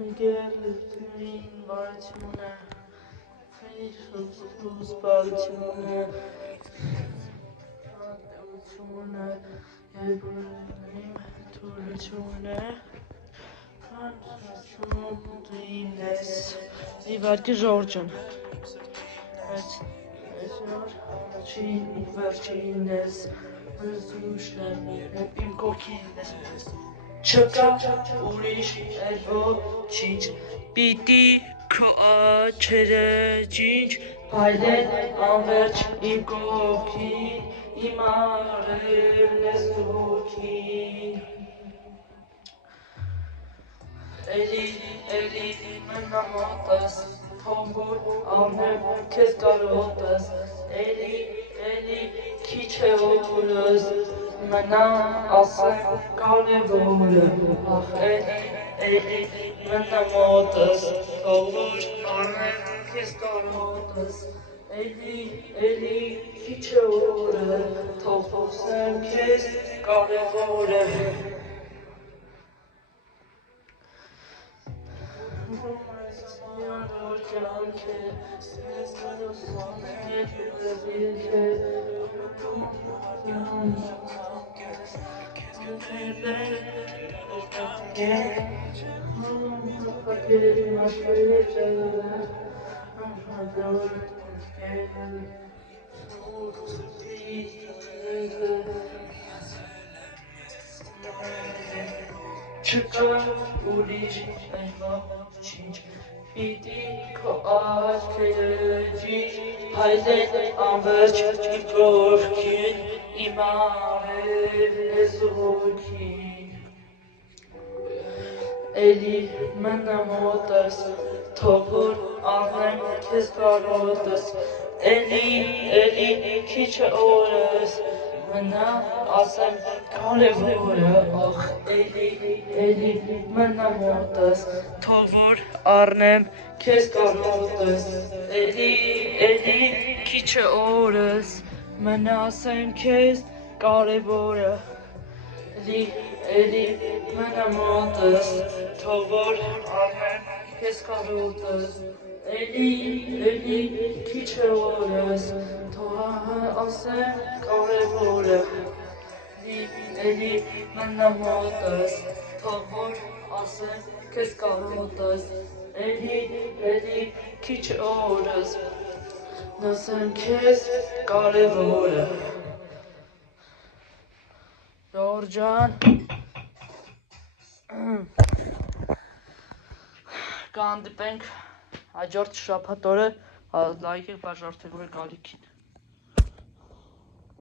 Գերլուծին բարությունը, հուսպալությունը, ատեղությունը, երբուրիմ թուրությունը, հանցություն դու իմ ես, իվարկի ժորջն, այս առաջին ու վերջին ես, զուշն իմ կոքին ես, չկա ուրիշ էլ ոչինչ, պիտի քո աչքերը ջինջ, փայլեն անվերջ իմ կողքին, իմ արևն ես հոգին, էլի մնա մոտս, թող որ առնեմ քեզ կարոտս, էլի քիչ է օրս, մնա ասեմ կարևորը, ախ էլի մնա մոտս, թող որ առնեմ քեզ կարոտս, էլի քիչ է օրը, թող խոսեմ քեզ կարևորը, Որ կյանք է, ես կրոսում ետ ուզվիլք է, կեզ գնել որ կյանք է, հապակեր մաշվեր չկա ուրիշ այն ոչինչ, պիտի քո աչքերը ջինջ, փայլեն անվերջ իմ կողքին, իմ արևն ես հոգին, էլի մնա մոտս, թող որ առնեմ քեզ կարոտս, էլի քիչ է օրս, մնա ասեմ կարևորը, ախ էլի մնա մոտս, թող որ առնեմ քեզ կարոտս, էլի քիչ է օրս, մնա ասեմ քեզ կարևորը, էլի մնա մոտս, թող որ առնեմ քեզ կարոտս, էլի քիչ է օրս, թող ասեմ կարևորը, էլի մնա մոտս, թող որ ասեմ քեզ կարոտս, էլի քիչ օրս, ասեմ քեզ կարևորը, Ժորջան, կհանդիպենք հաջորդ շաբաթ օրը, լայք եք բաժանեք գալիքին։